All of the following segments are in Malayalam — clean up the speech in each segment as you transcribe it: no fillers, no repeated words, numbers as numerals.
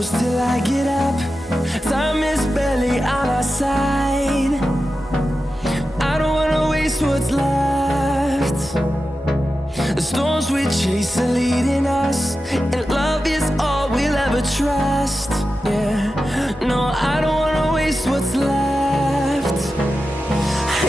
close till I get up. Time is barely on our side. I don't wanna waste what's left. The storms we chase are leading us, and love is all we'll ever trust. Yeah, no, I don't wanna waste what's left.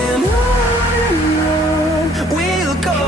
And on we'll go,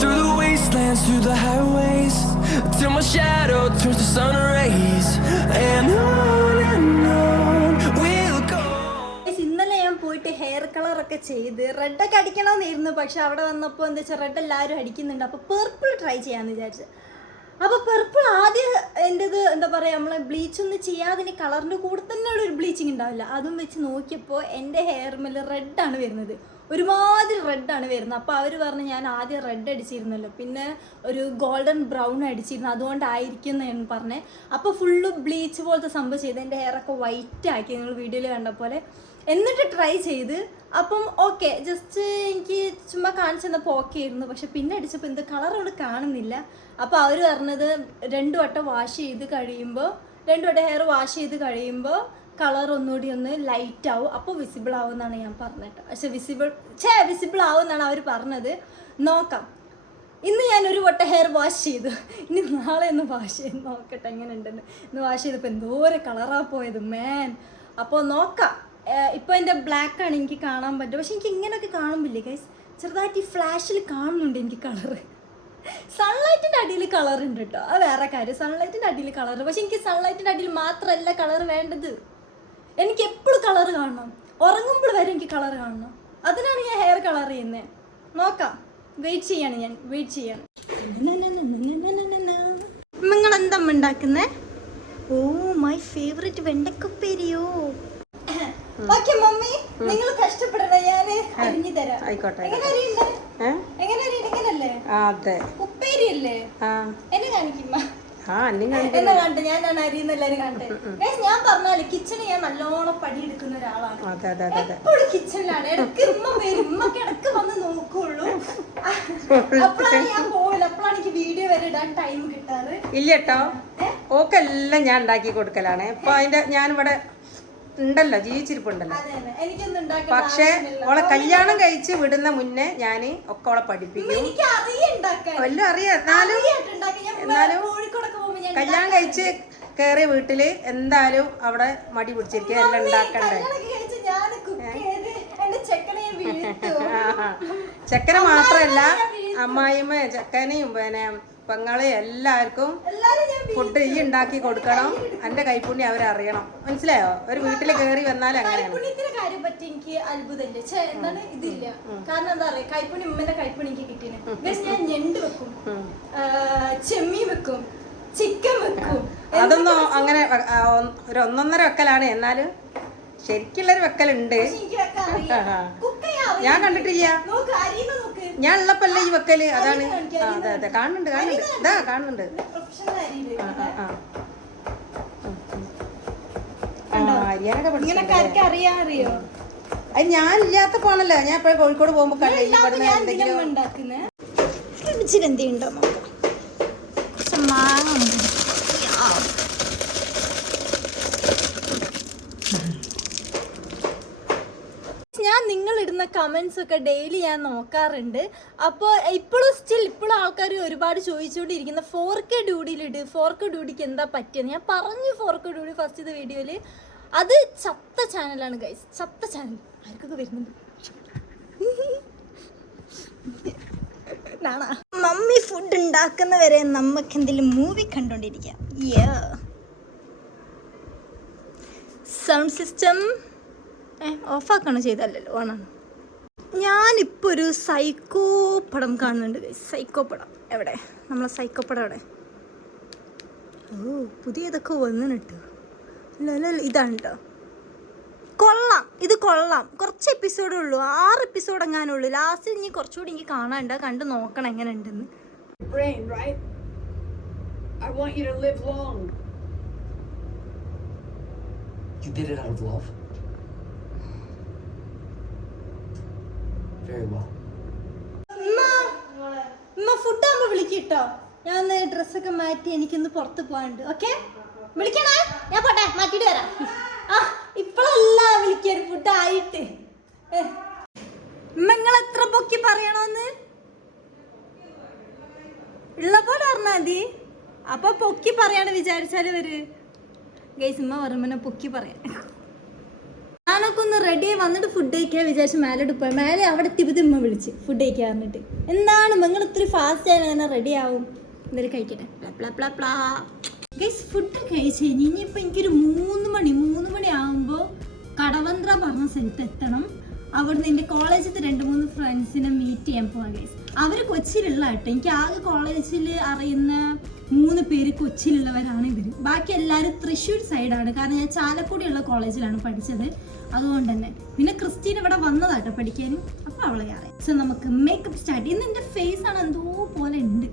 through the wastelands, through the highways, till my shadow turns to sun rays. And on we'll go. ഇന്നലെ ഞാൻ പോയിട്ട് ഹെയർ കളറൊക്കെ ചെയ്ത് റെഡൊക്കെ അടിക്കണമെന്നായിരുന്നു. പക്ഷെ അവിടെ വന്നപ്പോൾ എന്താ വെച്ചാൽ റെഡ് എല്ലാവരും അടിക്കുന്നുണ്ട്. അപ്പോൾ പെർപ്പിൾ ട്രൈ ചെയ്യാമെന്ന് വിചാരിച്ചു. അപ്പോൾ പെർപ്പിൾ ആദ്യം എൻ്റെത് എന്താ പറയുക, നമ്മൾ ബ്ലീച്ചൊന്നും ചെയ്യാതെ കളറിൻ്റെ കൂടെ തന്നെയുള്ള ഒരു ബ്ലീച്ചിങ് ഉണ്ടാവില്ല. അതും വെച്ച് നോക്കിയപ്പോൾ എൻ്റെ ഹെയർമേൽ റെഡാണ് വരുന്നത്, ഒരുമാതിരി റെഡാണ് വരുന്നത്. അപ്പോൾ അവർ പറഞ്ഞു ഞാൻ ആദ്യം റെഡ് അടിച്ചിരുന്നല്ലോ, പിന്നെ ഒരു ഗോൾഡൻ ബ്രൗൺ അടിച്ചിരുന്നു, അതുകൊണ്ടായിരിക്കും എന്ന് പറഞ്ഞേ. അപ്പോൾ ഫുള്ള് ബ്ലീച്ച് പോലത്തെ സംഭവം ചെയ്ത് എൻ്റെ ഹെയറൊക്കെ വൈറ്റ് ആക്കി, നിങ്ങൾ വീഡിയോയിൽ കണ്ട പോലെ. എന്നിട്ട് ട്രൈ ചെയ്ത് അപ്പം ഓക്കെ, ജസ്റ്റ് എനിക്ക് ചുമ്മാ കാണിച്ചു തന്നപ്പോൾ ഓക്കെ ആയിരുന്നു. പക്ഷെ പിന്നെ അടിച്ചപ്പോൾ എന്ത് കളർ അവിടെ കാണുന്നില്ല. അപ്പോൾ അവർ പറഞ്ഞത് 2 വട്ടം വാഷ് ചെയ്ത് കഴിയുമ്പോൾ, 2 വട്ടം ഹെയർ വാഷ് ചെയ്ത് കഴിയുമ്പോൾ കളർ ഒന്നുകൂടി ഒന്ന് ലൈറ്റ് ആവും, അപ്പോൾ വിസിബിൾ ആവും എന്നാണ് ഞാൻ പറഞ്ഞിട്ട്. പക്ഷെ വിസിബിൾ ആവും എന്നാണ് അവർ പറഞ്ഞത്. നോക്കാം. ഇന്ന് ഞാൻ 1 വട്ടം ഹെയർ വാഷ് ചെയ്തു, ഇനി നാളെ ഒന്ന് വാഷ് ചെയ്ത് നോക്കട്ടെ എങ്ങനെ ഉണ്ടെന്ന്. ഇന്ന് വാഷ് ചെയ്തപ്പോൾ എന്തോരം കളറാണ് പോയത് മാൻ. അപ്പോൾ നോക്കാം. ഇപ്പോൾ എൻ്റെ ബ്ലാക്കാണ് എനിക്ക് കാണാൻ പറ്റും. പക്ഷെ എനിക്ക് ഇങ്ങനെയൊക്കെ കാണുമ്പില്ലേ ഗൈസ്, ചെറുതായിട്ട് ഈ ഫ്ലാഷിൽ കാണുന്നുണ്ട് എനിക്ക് കളറ്. സൺലൈറ്റിൻ്റെ അടിയിൽ കളർ ഉണ്ട് കേട്ടോ, അത് വേറെ കാര്യം. സൺലൈറ്റിൻ്റെ അടിയിൽ കളർ, പക്ഷെ എനിക്ക് സൺലൈറ്റിൻ്റെ അടിയിൽ മാത്രമല്ല കളർ വേണ്ടത്, എനിക്ക് എപ്പോഴും കളർ കാണണം. ഉറങ്ങുമ്പോൾ വരെ എനിക്ക് കളർ കാണണം. അതിനാണ് ഞാൻ ഹെയർ കളർ ചെയ്യുന്നത്. നോക്കാം, വെയിറ്റ് ചെയ്യാണ് ഞാൻ, വെയിറ്റ് ചെയ്യാണ്. നിങ്ങൾ എന്താ ഉണ്ടാക്കുന്നേ? ഓ മൈ ഫേവറേറ്റ് വെണ്ടക്കപ്പേരിയോ. ഓക്കെ മമ്മി, നിങ്ങൾ കഷ്ടപ്പെടണ, ഞാൻ അരിഞ്ഞു തരാം. എങ്ങനെ അരിയണ്ടേ? എങ്ങനെ അരിയണല്ലേ? ഉപ്പേരി അല്ലേ? എന്നെ കാണിക്കുമ്പ എന്നെ കണ്ടേ, ഞാനാണ് അരിയുന്ന എല്ലാരും കണ്ടേ. ഞാൻ പറഞ്ഞാല് കിച്ചണ് ഞാൻ നല്ലോണം പണിയെടുക്കുന്ന ഒരാളാണ്. എപ്പോഴും കിച്ചണിലാണ്. ഇടയ്ക്ക് ഉമ്മ വരും, ഉമ്മക്ക് ഇടയ്ക്ക് വന്ന് നോക്കുള്ളൂ. അപ്പോഴാണ് ഞാൻ പോവില്ല, അപ്പോഴാണ് എനിക്ക് വീഡിയോ വരെ ഇടാൻ ടൈം കിട്ടാറ്. ഇല്ല കേട്ടോ, ഓക്കെല്ലാം ഞാൻ ഉണ്ടാക്കി കൊടുക്കലാണ്. ഇപ്പൊ അതിന്റെ ഞാനിവിടെ ഉണ്ടല്ലോ, ജീവിച്ചിരിപ്പുണ്ടല്ലോ. പക്ഷെ ഓളെ കല്യാണം കഴിച്ച് വിടുന്ന മുന്നേ ഞാൻ ഒക്കെ ഓളെ പഠിപ്പിക്കും. എല്ലാം അറിയാം. എന്നാലും കല്യാണം കഴിച്ച് കയറിയ വീട്ടില് എന്തായാലും അവിടെ മടി പിടിച്ചിരിക്കുക, എല്ലാം ഉണ്ടാക്കണ്ടേ. ചെക്കനെ മാത്രല്ല, അമ്മായിമ്മ ചെക്കനെയും പിന്നെ പെങ്ങളെയും എല്ലാവർക്കും ഫുഡ് ഈ ഉണ്ടാക്കി കൊടുക്കണം. എന്റെ കൈപ്പുണ്യം അവരറിയണം, മനസ്സിലായോ? ഒരു വീട്ടിൽ കയറി വന്നാൽ അങ്ങനെയാണ്. കാര്യം പറ്റി എനിക്ക് അത്ഭുതമില്ല, എന്താണ് ഇതില്ല. കാരണം എന്താ പറയാ, കൈപ്പുണി ഉമ്മന്റെ കൈപ്പുണി എനിക്ക് കിട്ടിയത്. ഞാൻ ഞണ്ട് വെക്കും, ചെമ്മീൻ വെക്കും, ചിക്കൻ വെക്കും. അതൊന്നും അങ്ങനെ ഒരു 1.5 വെക്കലാണ്. എന്നാലും ശരിക്കുള്ളൊരു വെക്കലുണ്ട്. ഞാൻ കണ്ടിട്ടില്ല, ഞാൻ ഉള്ളപ്പല്ലേ ഈ വെക്കല്. അതാണ്. അതെ അതെ, കാണുന്നുണ്ട് ഇതാ കാണുന്നുണ്ട്. അത് ഞാൻ ഇല്ലാത്ത പോണല്ലോ. ഞാൻ ഇപ്പഴ കോഴിക്കോട് പോകുമ്പോ എന്തുണ്ടോ നോക്കാം. മാങ്ങ ഞാൻ നിങ്ങളിടുന്ന കമൻസ് ഒക്കെ ഡെയിലി ഞാൻ നോക്കാറുണ്ട്. അപ്പോൾ ഇപ്പോഴും ആൾക്കാർ ഒരുപാട് ചോദിച്ചുകൊണ്ടിരിക്കുന്ന 4K ഡ്യൂഡിയിലിട്, 4K ഡ്യൂഡിക്ക് എന്താ പറ്റിയെന്ന്. ഞാൻ പറഞ്ഞു 4K ഡ്യൂഡി ഫസ്റ്റ് വീഡിയോയിൽ. അത് ചത്ത ചാനലാണ് ഗൈസ്, ചത്ത ചാനൽ. ആർക്കൊക്കെ വരുന്നുണ്ട്. മമ്മി ഫുഡ് ഉണ്ടാക്കുന്നവരെ നമുക്ക് എന്തെങ്കിലും മൂവി കണ്ടോണ്ടിരിക്കാം. സൗണ്ട് സിസ്റ്റം ഓഫാക്കണോ? ചെയ്തല്ലോ, ഓണാണ്. ഞാനിപ്പോൾ ഒരു സൈക്കോ പടം കാണുന്നുണ്ട് ഗൈസ്. സൈക്കോ പടം എവിടെ? നമ്മളെ സൈക്കോ പടം എവിടെ? ഓ പുതിയതൊക്കെ വന്നിട്ട് ഇതാണ് കേട്ടോ. കൊള്ളാം, ഇത് കൊള്ളാം. കുറച്ച് എപ്പിസോഡേ ഉള്ളൂ, 6 എപ്പിസോഡ് എങ്ങാനുള്ളൂ. ലാസ്റ്റ് ഇനി കുറച്ചുകൂടി എനിക്ക് കാണാനുണ്ട്, കണ്ട് നോക്കണം എങ്ങനെ ഉണ്ടെന്ന്. You did it out of love. Very well. Food ആകുമ്പോ വിളിക്കട്ടോ. ഞാൻ ഒന്ന് ഡ്രസ്സൊക്കെ മാറ്റി എനിക്കൊന്ന് പുറത്ത് പോകാനുണ്ട്. ഓക്കെ, വിളിക്കണേ, ഞാൻ പോട്ടെ, മാറ്റിയിട്ട് വരാം. ആ ഇപ്പോഴല്ല വിളിക്കാൻ, ഫുഡ് ആയിട്ട്. നിങ്ങൾ എത്ര പൊക്കി പറയണോന്ന് ഉള്ള പോലെ പറഞ്ഞാൽ മതി. അപ്പൊ പൊക്കി പറയാന്ന് വിചാരിച്ചാല് വര് ഗൈസ് ഉമ്മ പറയുമ്പോ പൊക്കി പറയാം. ഞാനൊക്കെ ഒന്ന് റെഡി ആയി വന്നിട്ട് ഫുഡ് കഴിക്കാൻ വിചാരിച്ചു മേലോട്ട് പോയി. മേലെ അവിടെ തിമ്മ വിളിച്ച് ഫുഡ് കഴിക്കാൻ പറഞ്ഞിട്ട്. എന്താണ് നിങ്ങൾ ഇത്തിരി ഫാസ്റ്റ് ആയാലും അങ്ങനെ റെഡി ആവും. എന്തായാലും കഴിക്കട്ടെ. ഗൈസ് ഫുഡ് കഴിച്ച് കഴിഞ്ഞ് ഇനിയിപ്പോൾ എനിക്കൊരു 3 മണി ആകുമ്പോൾ കടവന്ത്ര പറഞ്ഞ സ്ഥലത്ത് എത്തണം. അവിടുന്ന് എൻ്റെ കോളേജിലത്തെ 2-3 ഫ്രണ്ട്സിനെ മീറ്റ് ചെയ്യാൻ പോവാം ഗൈസ്. അവർ കൊച്ചിയിലുള്ള കേട്ടോ. എനിക്ക് ആകെ കോളേജിൽ അറിയുന്ന 3 പേര് കൊച്ചിയിലുള്ളവരാണ് ഇവർ. ബാക്കി എല്ലാവരും തൃശ്ശൂർ സൈഡാണ്. കാരണം ഞാൻ ചാലക്കുടിയുള്ള കോളേജിലാണ് പഠിച്ചത്. അതുകൊണ്ട് തന്നെ പിന്നെ ക്രിസ്റ്റീൻ ഇവിടെ വന്നതാട്ടോ പഠിക്കാനും. അപ്പോൾ അവളെ അറിയാം. സോ നമുക്ക് മേക്കപ്പ് സ്റ്റാർട്ട്. ഇന്ന് എൻ്റെ ഫേസ് ആണ് എന്തോ പോലെ ഉണ്ട്.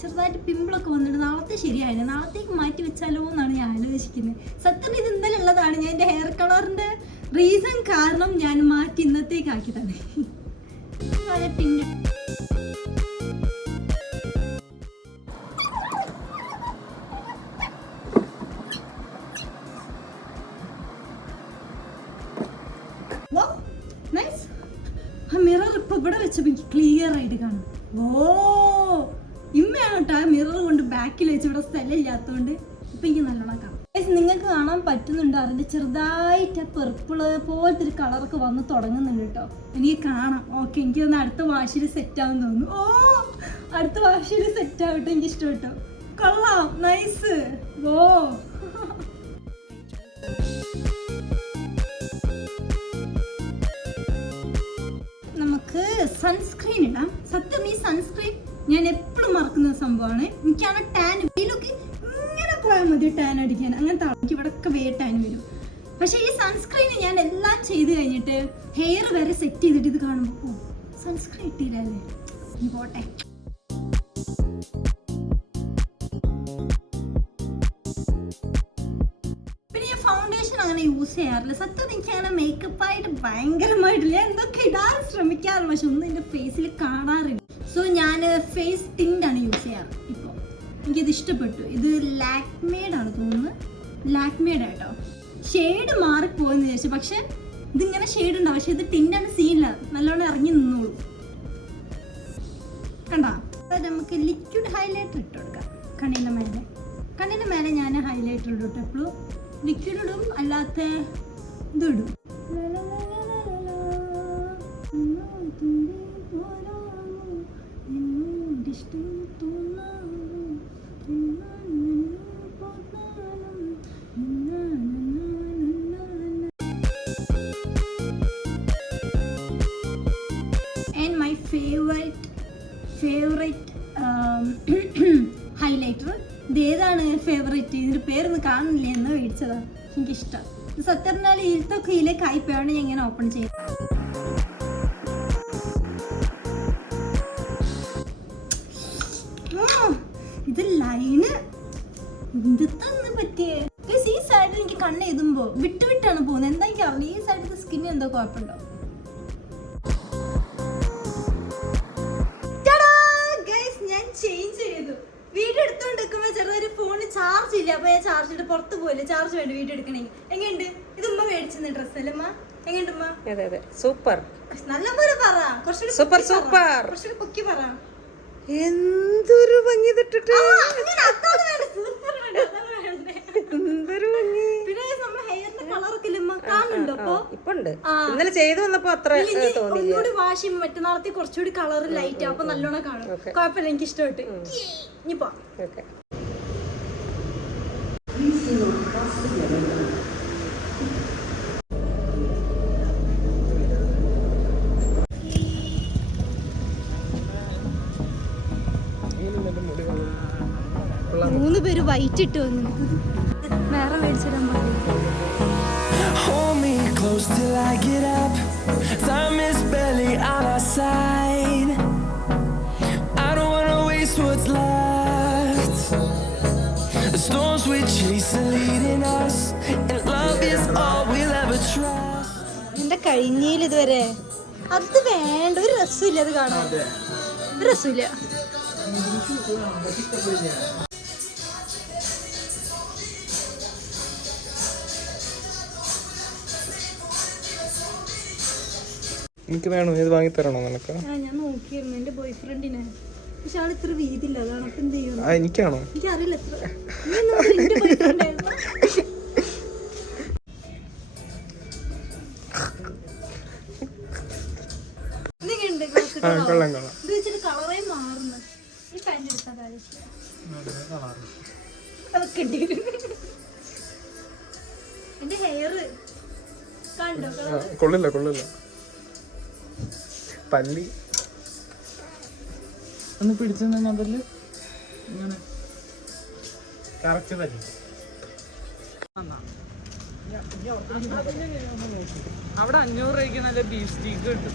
ചെറുതായിട്ട് പിമ്പിളൊക്കെ വന്നിട്ട് നാളത്തെ ശരിയായില്ല. നാളത്തേക്ക് മാറ്റി വെച്ചാലോ എന്നാണ് ഞാൻ ആലോചിക്കുന്നത്. സത്യം ഇത് എന്തായാലും ഉള്ളതാണ്. ഞാൻ എൻ്റെ ഹെയർ കളറിൻ്റെ റീസൺ കാരണം ഞാൻ മാറ്റി ഇന്നത്തേക്ക് ആക്കിയതാണ്. പിന്നെ മിറർ ഇപ്പൊ ഇവിടെ വെച്ചപ്പോ എനിക്ക് ക്ലിയർ ആയിട്ട് കാണും. ഓ ഇമ്മയാണ് കേട്ടോ മിറർ കൊണ്ട് ബാക്കിൽ വെച്ച് ഇവിടെ സ്ഥലം ഇല്ലാത്തതുകൊണ്ട് ഇപ്പൊ എനിക്ക് നല്ലോണം കാണാം. നിങ്ങൾക്ക് കാണാൻ പറ്റുന്നുണ്ടോ? അതിന്റെ ചെറുതായിട്ട് പെർപ്പിള് പോലത്തെ ഒരു കളറൊക്കെ വന്ന് തുടങ്ങുന്നുണ്ട് കേട്ടോ. എനിക്ക് കാണാം. ഓക്കെ, എനിക്ക് ഒന്ന് അടുത്ത വാഷിൽ സെറ്റ് ആവും തോന്നുന്നു. ഓ അടുത്ത വാഷിൽ സെറ്റ് ആവട്ടെ. എനിക്ക് ഇഷ്ടപ്പെട്ടോ. കൊള്ളാം, നൈസ്. ഓ നമുക്ക് സൺസ്ക്രീൻ ഇടാം. സത്യം ഈ സൺസ്ക്രീൻ ഞാൻ എപ്പോഴും മറക്കുന്ന സംഭവമാണ്. എനിക്കാണ് ടാൻ വെയിലൊക്കെ ഇങ്ങനെ പോയാൽ മതി ടാൻ അടിക്കാൻ. അങ്ങനത്തെ എനിക്ക് ഇവിടെ ഒക്കെ വേ ടാൻ വരും. പക്ഷേ ഈ സൺസ്ക്രീൻ ഞാൻ എല്ലാം ചെയ്ത് കഴിഞ്ഞിട്ട് ഹെയർ വരെ സെറ്റ് ചെയ്തിട്ട് ഇത് കാണുമ്പോൾ ഓ സൺസ്ക്രീൻ ഇട്ടില്ലല്ലേ, പോട്ടെ. അങ്ങനെ യൂസ് ചെയ്യാറില്ല. സത്യം എനിക്ക് അങ്ങനെ മേക്കപ്പായിട്ട് ഭയങ്കരമായിട്ടില്ല. എന്തൊക്കെ ഇടാൻ ശ്രമിക്കാറുണ്ട്, പക്ഷെ ഒന്നും എൻ്റെ ഫേസിൽ കാണാറില്ല. സോ ഞാൻ ഫേസ് ടിൻ്റാണ് യൂസ് ചെയ്യാറ്. ഇപ്പോൾ എനിക്കിത് ഇഷ്ടപ്പെട്ടു. ഇത് ലാക്മേഡാണ് തോന്നുന്നു. ലാക്മേഡ് കേട്ടോ. ഷെയ്ഡ് മാറിപ്പോയെന്ന് വിചാരിച്ചു. പക്ഷെ ഇതിങ്ങനെ ഷെയ്ഡ് ഉണ്ടാവും. പക്ഷെ ഇത് ടിൻ്റാണ്, സീനില്ല, നല്ലോണം ഇറങ്ങി നിന്നോളൂ. കണ്ടോ? നമുക്ക് ലിക്വിഡ് ഹൈലൈറ്റർ ഇട്ട് കൊടുക്കാം കണ്ണിൻ്റെ മേലെ. കണ്ണിൻ്റെ മേലെ ഞാൻ ഹൈലൈറ്റർ ഇടും കേട്ടോ. എപ്പോഴും ലിക്വിഡ് ഇടും, അല്ലാത്ത ഇതിടും. ആൻഡ് മൈ ഫേവറേറ്റ് ഹൈലൈറ്റർ ഇത് ഏതാണ് ഫേവറേറ്റ്? ഇതിന്റെ പേരൊന്നും കാണുന്നില്ല, എന്നാ മേടിച്ചതാ. എനിക്കിഷ്ടം. ഇത് സത്യം പറഞ്ഞാൽ ഇതിലത്തൊക്കെ ഇതിലേക്ക് ആയിപ്പോയാണ് ഞാൻ ഇങ്ങനെ ഓപ്പൺ ചെയ്തത്. ഇത് ലൈന് എന്തിന്ന് പറ്റിയേ? ഈ സൈഡിൽ എനിക്ക് കണ്ണ് എഴുതുമ്പോ വിട്ടാണ് പോകുന്നത്. എന്താ എനിക്ക് അറിയില്ല. ഈ സൈഡിലത്തെ സ്കിന്നിന് എന്തോ കുഴപ്പമുണ്ടോ? ഞാൻ ചേഞ്ച് ചെയ്തു. വീഡിയോ എടുത്തോണ്ട് നിൽക്കുമ്പോൾ ചെറുതൊരു ഫോണിൽ ചാർജ് ഇല്ല. അപ്പൊ ഞാൻ ചാർജ് ചെയ്ത് പുറത്ത് പോയില്ല. ചാർജ് വേണ്ട വീഡിയോ എടുക്കണമെങ്കിൽ. എങ്ങനെയുണ്ട്? ഇത് ഉമ്മ മേടിച്ചെന്ന ഡ്രസ് അല്ലേ ഉമ്മ? എങ്ങനെയുണ്ട് ഉമ്മ? അതെ സൂപ്പർ. നല്ല പോലെ പറ, കുറച്ചുകൂടി സൂപ്പർ സൂപ്പർ, കുറച്ചുകൂടി പൊക്കി പറ. എന്തൊരു ഭംഗി ഇതിട്ടിട്ട്. എന്തൊരു ഭംഗി. പിന്നെ നമ്മുടെ ഹെയറിന്റെ കളറൊക്കെ കാണുന്നുണ്ടോ? അപ്പൊ ഇപ്പൊ ഇന്നലെ ചെയ്തു വന്നപ്പോ അത്ര തോന്നിയില്ല. ഒന്നുകൂടി വാഷ് ചെയ്യുമ്പോൾ മറ്റന്നാളത്തെ കുറച്ചുകൂടി കളർ ലൈറ്റ് അപ്പൊ നല്ലോണം കാണും. കുഴപ്പമില്ല, എനിക്ക് ഇഷ്ടപ്പെട്ടു. ഇനി പോ. മൂന്ന് പേര് വൈറ്റ് ഇട്ട് വന്നു. വേറെ മേടിച്ചിടാൻ Hold me close till I get up. Time is barely on our side. I don't wanna waste what's left. The storms we chase are leading us, and love is all we'll ever trust. എന്റെ കഴിഞ്ഞില്ല ഇതുവരെ. അത് വേണ്ട, ഒരു രസമില്ല. അത് കാണാൻ ഒരു രസമില്ല. എനിക്ക് വേണോ? ഇത് വാങ്ങിത്തരണോ നിനക്ക്? ഞാൻ നോക്കിയിരുന്നു എന്റെ ബോയ് ഫ്രണ്ടിനെ, പക്ഷെ ആൾ ഇത്ര വീതിയില്ല, അതാണ്. അപ്പൊ എന്ത് ചെയ്യുന്നു? എനിക്കാണോ? എനിക്കറിയില്ല എത്ര. എന്റെ ബോയ് ഫ്രണ്ട് ആയിരുന്നു. കൊള്ളാം കൊള്ളാം. ഇത് വെച്ചിട്ട് കളറേ മാറുന്നു. ഈ പാന്റ് എടുക്കാൻ അതൊക്കെ എന്റെ ഹെയർ കണ്ടോ? കൊള്ളില്ല കൊള്ളില്ല. പല്ലി ഒന്ന് പിടിച്ചു മുതല് ഇങ്ങനെ കറക്റ്റ് തന്നെ. അവിടെ 500 രൂപയ്ക്ക് നല്ല ബീഫ് സ്റ്റീക്ക് കിട്ടും.